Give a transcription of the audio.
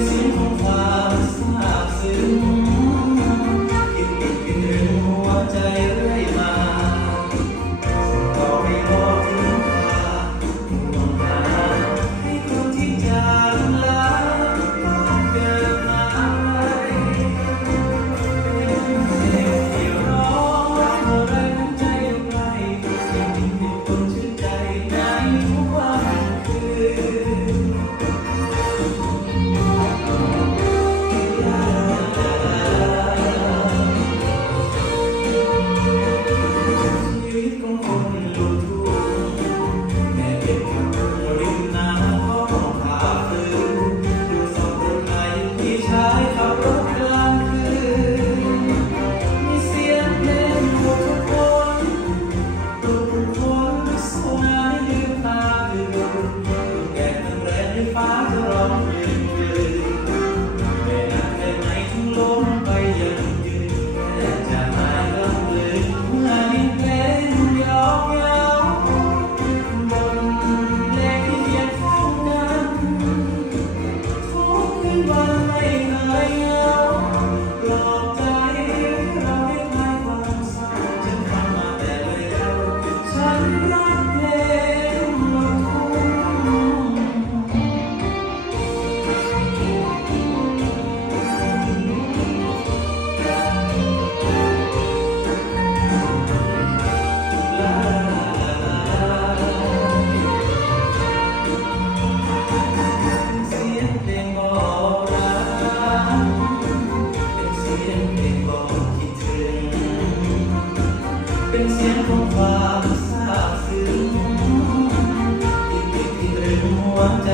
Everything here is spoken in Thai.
see. Yeah. เป็นเพลงบอกคเป็นเสียงของความซาบซึ้งที่ติดที่ตรึงหัวใจ